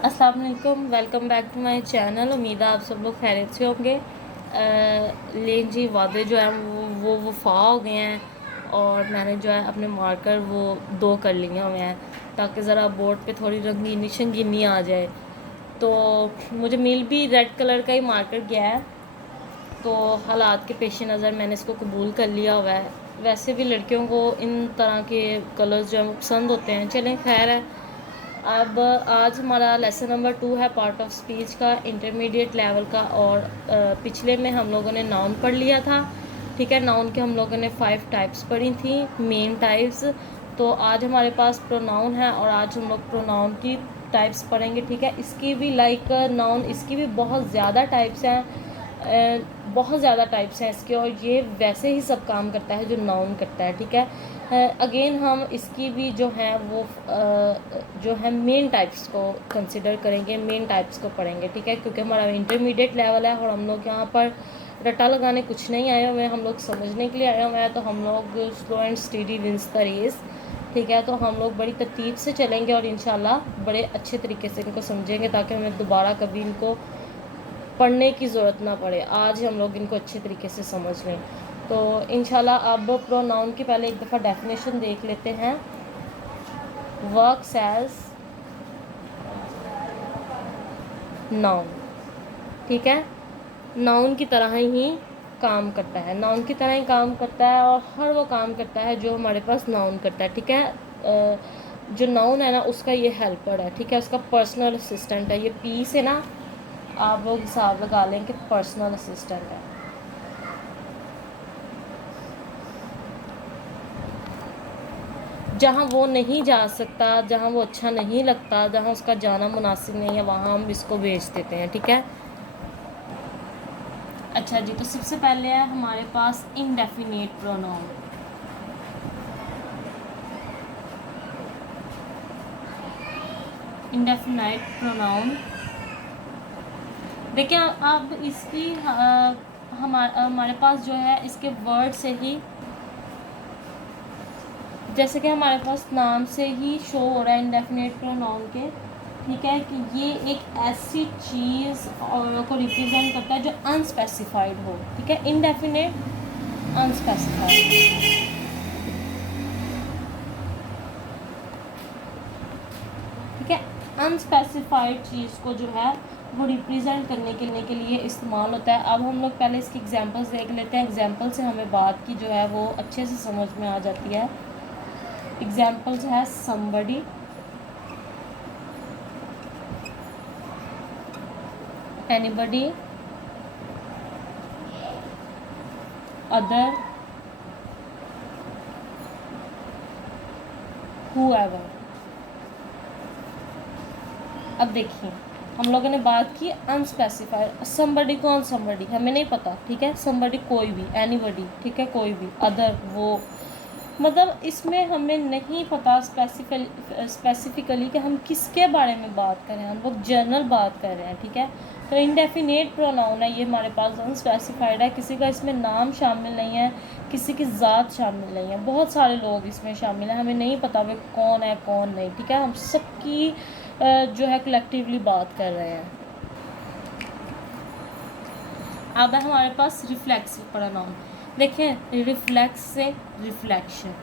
अस्सलाम वालेकुम, welcome back to my channel. उम्मीद है आप सब लोग खैरियत से होंगे। लेकिन जी वादे जो हैं वो वफा हो गए हैं और मैंने जो है अपने मार्कर वो 2 कर लिए हुए हैं ताकि ज़रा बोर्ड पे थोड़ी रंगीनी शंगीनी आ जाए। तो मुझे मिल भी रेड कलर का ही मार्कर गया है, तो हालात के पेश नज़र मैंने इसको कबूल कर लिया हुआ है। वैसे भी लड़कियों को इन तरह के कलर्स जो हैं वो पसंद होते हैं। चलें खैर है। अब आज हमारा लेसन नंबर 2 है पार्ट ऑफ स्पीच का, इंटरमीडिएट लेवल का। और पिछले में हम लोगों ने नाउन पढ़ लिया था। ठीक है, नाउन के हम लोगों ने 5 टाइप्स पढ़ी थी, मेन टाइप्स। तो आज हमारे पास प्रोनाउन है और आज हम लोग प्रोनाउन की टाइप्स पढ़ेंगे। ठीक है, इसकी भी लाइक नाउन, इसकी भी बहुत ज़्यादा टाइप्स हैं। बहुत ज़्यादा टाइप्स हैं इसके, और ये वैसे ही सब काम करता है जो नाउन करता है। ठीक है, अगेन हम इसकी भी जो है वो जो है मेन टाइप्स को कंसिडर करेंगे, मेन टाइप्स को पढ़ेंगे। ठीक है, क्योंकि हमारा इंटरमीडिएट लेवल है और हम लोग यहाँ पर रट्टा लगाने कुछ नहीं आए हुए हैं, हम लोग समझने के लिए आए हुए हैं। तो हम लोग slow and steady wins the race. ठीक है, तो हम लोग बड़ी तरतीब से चलेंगे और इंशाल्लाह बड़े अच्छे तरीके से इनको समझेंगे ताकि हमें दोबारा कभी इनको पढ़ने की ज़रूरत ना पड़े। आज हम लोग इनको अच्छे तरीके से समझ लें। तो इंशाल्लाह अब प्रोनाउन की पहले एक दफ़ा डेफिनेशन देख लेते हैं। Works as noun. ठीक है, नाउन की तरह ही काम करता है, नाउन की तरह ही काम करता है और हर वो काम करता है जो हमारे पास नाउन करता है। ठीक है, जो नाउन है ना उसका ये हेल्पर है। ठीक है, उसका पर्सनल असिस्टेंट है। ये पी से ना आप लोग हिसाब लगा लें कि पर्सनल असिस्टेंट है। जहाँ वो नहीं जा सकता, जहाँ वो अच्छा नहीं लगता, जहाँ उसका जाना मुनासिब नहीं है, वहाँ हम इसको भेज देते हैं। ठीक है, अच्छा जी, तो सबसे पहले है हमारे पास इनडेफिनेट प्रोनाउन। इनडेफिनाइट प्रोनाउन देखिए, अब इसकी हमारे पास जो है इसके वर्ड से ही, जैसे कि हमारे पास नाम से ही शो हो रहा है इनडेफिनेट प्रोनाउन के। ठीक है, कि ये एक ऐसी चीज़ को रिप्रेजेंट करता है जो अनस्पेसिफाइड हो। ठीक है, इनडेफिनेट, अनस्पेसिफाइड। ठीक है, अनस्पेसिफाइड चीज़ को जो है वो रिप्रेजेंट करने के लिए इस्तेमाल होता है। अब हम लोग पहले इसकी एग्जांपल्स देख लेते हैं। एग्जांपल से हमें बात की जो है वो अच्छे से समझ में आ जाती है। एग्जांपल्स है somebody, anybody, other, whoever। अब देखिए, हम लोगों ने बात की अनस्पेसिफाइड। somebody कौन, somebody हमें नहीं पता। ठीक है, somebody कोई भी, anybody ठीक है कोई भी, other वो, मतलब इसमें हमें नहीं पता स्पेसिफिकली कि हम किसके बारे में बात कर रहे हैं, हम लोग जनरल बात कर रहे हैं। ठीक है, तो इनडेफिनेट प्रोनाउन है, ये हमारे पास अनस्पेसिफाइड है, किसी का इसमें नाम शामिल नहीं है, किसी की ज़ात शामिल नहीं है, बहुत सारे लोग इसमें शामिल हैं, हमें नहीं पता वे कौन है कौन नहीं। ठीक है, हम सबकी जो है कलेक्टिवली बात कर रहे हैं। अब है हमारे पास रिफ्लेक्सिव प्रोनाउन। देखें, रिफ्लेक्स से रिफ्लेक्शन,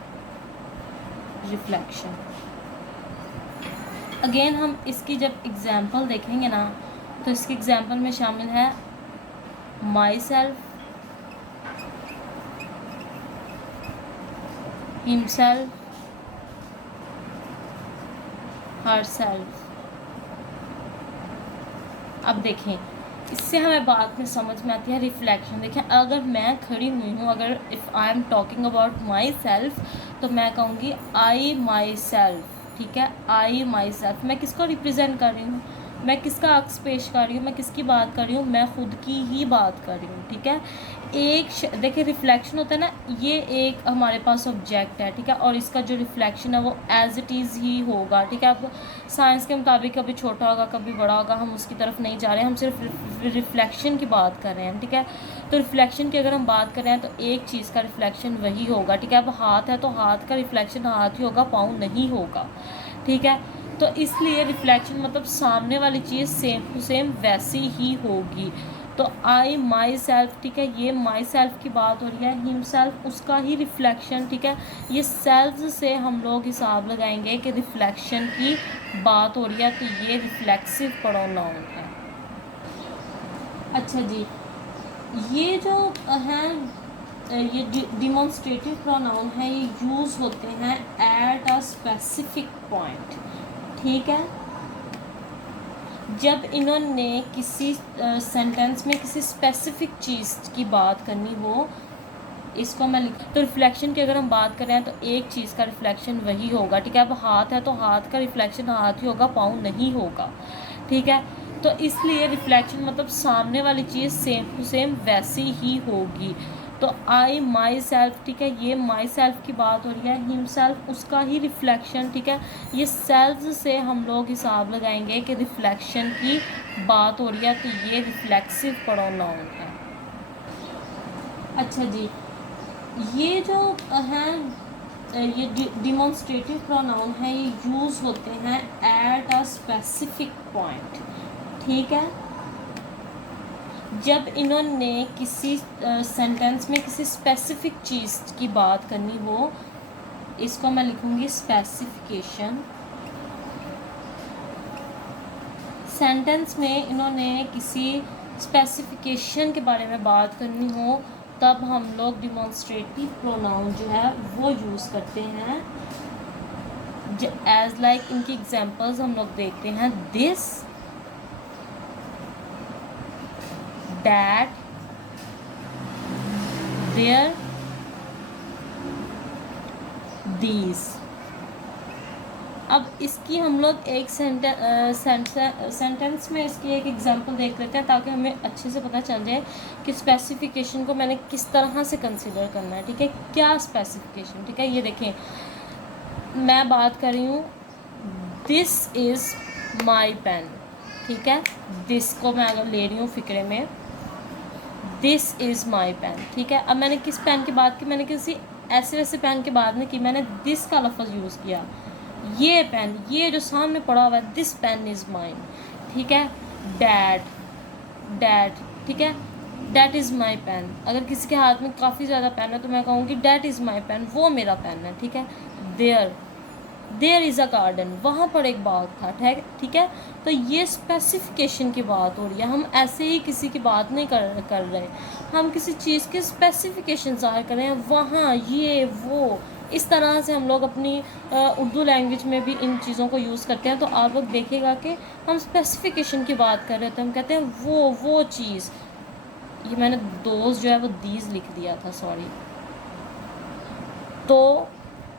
रिफ्लेक्शन। अगेन हम इसकी जब एग्जांपल देखेंगे ना तो इसके एग्जांपल में शामिल है my self, himself, her self. अब देखें, इससे हमें बात में समझ में आती है रिफ्लेक्शन। देखें, अगर मैं खड़ी हुई हूँ, अगर if I am talking about my self, तो मैं कहूँगी आई माई सेल्फ। ठीक है, आई माई सेल्फ, मैं किसको रिप्रेजेंट कर रही हूँ, मैं किसका अक्स पेश कर रही हूँ, मैं किसकी बात कर रही हूँ, मैं खुद की ही बात कर रही हूँ। ठीक है, देखिए रिफ्लेक्शन होता है ना, ये एक हमारे पास ऑब्जेक्ट है। ठीक है, और इसका जो रिफ्लेक्शन है वो एज इट इज़ ही होगा। ठीक है, अब साइंस के मुताबिक कभी छोटा होगा कभी बड़ा होगा, हम उसकी तरफ नहीं जा रहे हैं, हम सिर्फ रिफ्लेक्शन की बात कर रहे हैं। ठीक है, तो रिफ्लेक्शन की अगर हम बात कर रहे हैं तो एक चीज़ का रिफ्लेक्शन वही होगा। ठीक है, अब हाथ है तो हाथ का रिफ्लेक्शन हाथ ही होगा, पाँव नहीं होगा। ठीक है, तो इसलिए रिफ्लेक्शन मतलब सामने वाली चीज़ सेम टू सेम वैसी ही होगी। तो आई माई सेल्फ, ठीक है, ये माई सेल्फ की बात हो रही है, हिम सेल्फ उसका ही रिफ्लेक्शन, ठीक है। ये सेल्फ से हम लोग हिसाब लगाएंगे कि रिफ्लेक्शन की बात हो रही है, तो ये रिफ्लेक्सिव प्रोनाउन है। अच्छा जी, ये जो हैं ये डिमॉन्स्ट्रेटिव प्रोनाउन है, ये यूज़ होते हैं एट अ स्पेसिफिक पॉइंट, ठीक है। जब इन्होंने किसी सेंटेंस में किसी स्पेसिफिक चीज़ की बात करनी हो, इसको मैं लिख, तो रिफ्लेक्शन की अगर हम बात करें तो एक चीज़ का रिफ्लेक्शन वही होगा, ठीक है। अब हाथ है तो हाथ का रिफ्लेक्शन हाथ ही होगा, पाँव नहीं होगा, ठीक है। तो इसलिए रिफ्लेक्शन मतलब सामने वाली चीज़ सेम टू सेम वैसी ही होगी। तो आई माई सेल्फ, ठीक है, ये माई सेल्फ की बात हो रही है, हिम सेल्फ उसका ही रिफ्लेक्शन, ठीक है। ये सेल्फ से हम लोग हिसाब लगाएंगे कि रिफ्लेक्शन की बात हो रही है, तो ये रिफ्लेक्सिव प्रोनाउन है। अच्छा जी, ये जो हैं ये डिमॉन्स्ट्रेटिव प्रोनाउन है, ये यूज़ होते हैं एट अ स्पेसिफिक पॉइंट, ठीक है। जब इन्होंने किसी सेंटेंस में किसी स्पेसिफिक चीज़ की बात करनी हो, इसको मैं लिखूँगी स्पेसिफिकेशन। सेंटेंस में इन्होंने किसी स्पेसिफिकेशन के बारे में बात करनी हो, तब हम लोग डिमॉन्स्ट्रेटिव प्रोनाउन जो है वो यूज़ करते हैं। एज लाइक इनकी एग्जांपल्स हम लोग देखते हैं, दिस, दैट, देयर, दीज। अब इसकी हम लोग एक सेंटेंस में इसकी एक एग्जांपल देख लेते हैं, ताकि हमें अच्छे से पता चल जाए कि स्पेसिफिकेशन को मैंने किस तरह से कंसीडर करना है, ठीक है। क्या स्पेसिफिकेशन, ठीक है, ये देखें, मैं बात कर रही हूँ, दिस इज़ माई पेन, ठीक है। दिस को मैं अगर ले रही हूँ फिक्रे में, दिस इज़ माई पेन, ठीक है। अब मैंने किस पेन की बात की, मैंने किसी ऐसे वैसे पेन की बात नहीं की, मैंने दिस का लफ्ज़ यूज़ किया। ये पेन, ये जो सामने पड़ा हुआ है, दिस पेन इज़ माइन, ठीक है। डैड, डैड, ठीक है, डैट इज़ माई पेन। अगर किसी के हाथ में काफ़ी ज़्यादा पेन है तो मैं कहूँगी डैट इज़ माई पेन, वो मेरा पेन है, ठीक है। There, there is a garden, वहाँ पर एक बाग था, ठीक है। तो ये स्पेसिफिकेशन की बात हो रही है, हम ऐसे ही किसी की बात नहीं कर रहे, हम किसी चीज़ की स्पेसिफिकेशन ज़ाहिर कर रहे हैं, वहाँ, ये, वो, इस तरह से हम लोग अपनी उर्दू लैंग्वेज में भी इन चीज़ों को यूज़ करते हैं। तो आप लोग देखिएगा कि हम स्पेसिफिकेशन की बात कर रहे थे, हम कहते हैं वो चीज़, ये मैंने दोस्त जो है वो दीज लिख दिया था, सॉरी। तो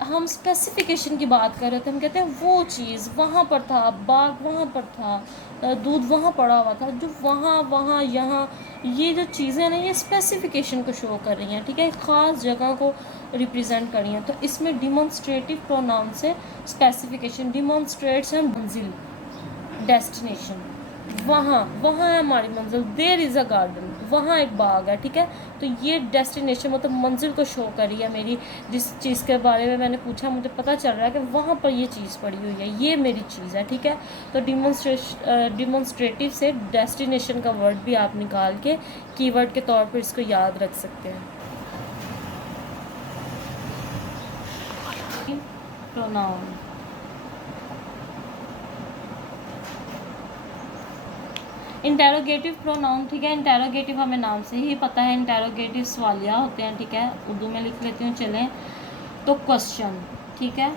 हम स्पेसिफिकेशन की बात कर रहे थे, हम कहते हैं वो चीज़ वहाँ पर था, बाग वहाँ पर था, दूध वहाँ पड़ा हुआ था, जो वहाँ यहाँ, ये जो चीज़ें हैं ना, ये स्पेसिफिकेशन को शो कर रही हैं, ठीक है, ख़ास जगह को रिप्रेजेंट कर रही हैं। तो इसमें डिमॉन्स्ट्रेटिव प्रोनाउन से स्पेसिफिकेशन, डिमॉन्स्ट्रेट्स हैं मंजिल, डेस्टिनेशन, वहाँ है हमारी मंजिल, देयर इज़ अ गार्डन, वहाँ एक बाग है, ठीक है। तो ये डेस्टिनेशन मतलब मंजिल को शो कर रही है मेरी, जिस चीज़ के बारे में मैंने पूछा, मुझे पता चल रहा है कि वहाँ पर ये चीज़ पड़ी हुई है, ये मेरी चीज़ है, ठीक है। तो डिमॉन्स्ट्रेटिव से डेस्टिनेशन का वर्ड भी आप निकाल के कीवर्ड के तौर पर इसको याद रख सकते हैं। प्रोनाउन, इंटेरोगेटिव प्रोनाउन, ठीक है। इंटेरोगेटिव हमें नाम से ही पता है, इंटेरोगेटिव सवालिया होते हैं, ठीक है। उर्दू में लिख लेती हूँ, चलें, तो क्वेश्चन, ठीक है।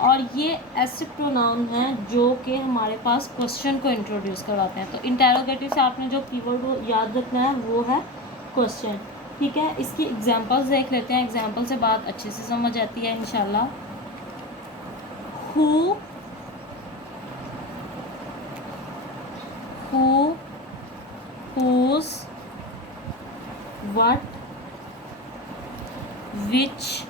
और ये ऐसे प्रोनाउन हैं जो कि हमारे पास क्वेश्चन को इंट्रोड्यूस करवाते हैं। तो इंटेरोगेटिव से आपने जो कीवर्ड याद रखना है वो है क्वेश्चन, ठीक है। इसकी एग्जांपल्स देख लेते हैं, एग्जांपल से बात अच्छे से समझ आती है इंशाल्लाह। Who, whose, what, which,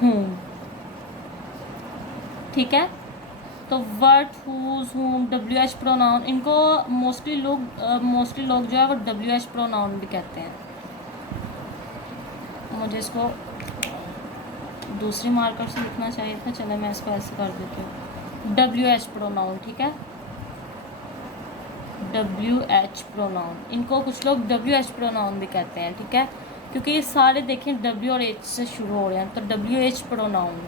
whom, ठीक है। तो what, whose, whom, WH pronoun, इनको मोस्टली लोग जो है वो WH प्रोनाउन भी कहते हैं, मुझे इसको दूसरी मार्कर से लिखना चाहिए था। चलो मैं इसको ऐसे कर देती हूँ। WH प्रोनाउन, ठीक है, WH प्रोनाउन, इनको कुछ लोग WH प्रोनाउन भी कहते हैं, ठीक है, क्योंकि ये सारे देखें W और H से शुरू हो रहे हैं, तो WH प्रोनाउन।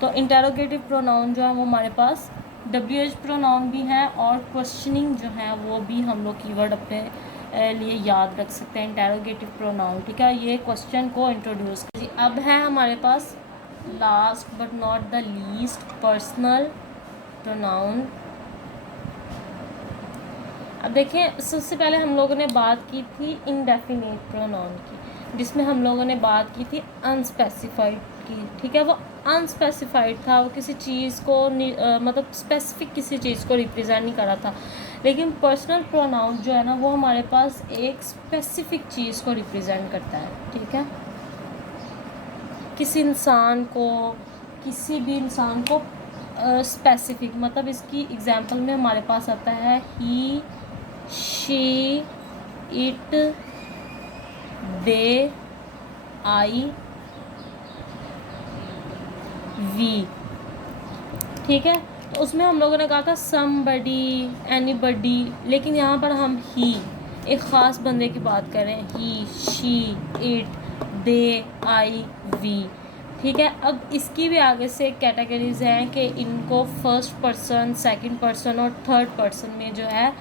तो इंटेरोगेटिव प्रोनाउन जो है वो हमारे पास WH प्रोनाउन भी है, और क्वेश्चनिंग जो है वो भी हम लोग कीवर्ड अपने लिए याद रख सकते हैं, इंटेरोगेटिव प्रोनाउन, ठीक है। ये क्वेश्चन को इंट्रोड्यूस करिए। अब है हमारे पास last but not the least, personal pronoun. अब देखें, सबसे पहले हम लोगों ने बात की थी इंडेफिनिट प्रोनाउन की, जिसमें हम लोगों ने बात की थी अनस्पेसिफाइड की, ठीक है। वो अनस्पेसिफाइड था, वो किसी चीज़ को मतलब स्पेसिफिक किसी चीज़ को रिप्रेजेंट नहीं कर रहा था। लेकिन पर्सनल प्रोनाउन जो है ना, वो हमारे पास एक स्पेसिफिक चीज़ को रिप्रेजेंट करता है, ठीक है। किसी इंसान को, किसी भी इंसान को स्पेसिफिक, मतलब इसकी एग्जांपल में हमारे पास आता है he, she, it, they, I, we, ठीक है। तो उसमें हम लोगों ने कहा था समबडी, एनीबडी, लेकिन यहाँ पर हम ही, एक ख़ास बंदे की बात कर रहे हैं, he, she, it, they, I, we, ठीक है। अब इसकी भी आगे से कैटेगरीज हैं कि इनको फर्स्ट पर्सन, सेकंड पर्सन और थर्ड पर्सन में जो है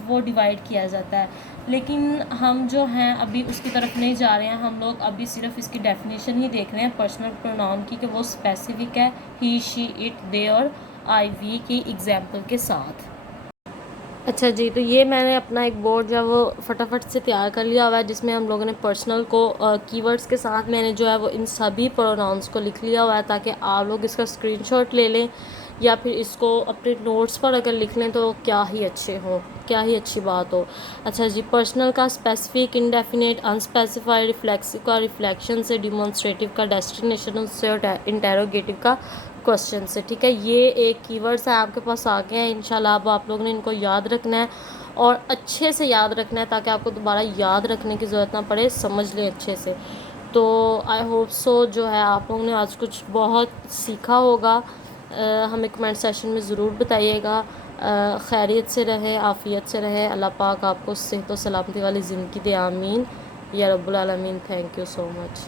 वो डिवाइड किया जाता है, लेकिन हम जो हैं अभी उसकी तरफ नहीं जा रहे हैं। हम लोग अभी सिर्फ इसकी डेफिनेशन ही देख रहे हैं पर्सनल प्रोनाउन की, कि वो स्पेसिफिक है ही, शी, इट, दे और आई, वी की एग्जाम्पल के साथ। अच्छा जी, तो ये मैंने अपना एक बोर्ड जो है वो फटाफट से तैयार कर लिया हुआ है, जिसमें हम लोगों ने पर्सनल को कीवर्ड्स के साथ मैंने जो है वो इन सभी प्रोनाउंस को लिख लिया हुआ है, ताकि आप लोग इसका स्क्रीनशॉट ले लें या फिर इसको अपने नोट्स पर अगर लिख लें तो क्या ही अच्छे हो, क्या ही अच्छी बात हो। अच्छा जी, पर्सनल का स्पेसिफिक, इंडेफिनेट, अनस्पेसिफाइड, रिफ्लेक्सिव का रिफ्लेक्शन से, डिमॉन्स्ट्रेटिव का डेस्टिनेशन से, और इंटेरोगेटिव का क्वेश्चन से, ठीक है। ये एक कीवर्ड्स है आपके पास आ गए हैं। इंशाल्लाह अब आप लोगों ने इनको याद रखना है और अच्छे से याद रखना है, ताकि आपको दोबारा याद रखने की ज़रूरत ना पड़े, समझ लें अच्छे से। तो आई होप सो जो है आप लोगों ने आज कुछ बहुत सीखा होगा। हमें कमेंट सेशन में ज़रूर बताइएगा। खैरियत से रहे, आफ़ियत से रहे, अल्लाह पाक आपको सेहत और सलामती वाली ज़िंदगी दे, आमीन या रब्बुल आलमीन। Thank you so much.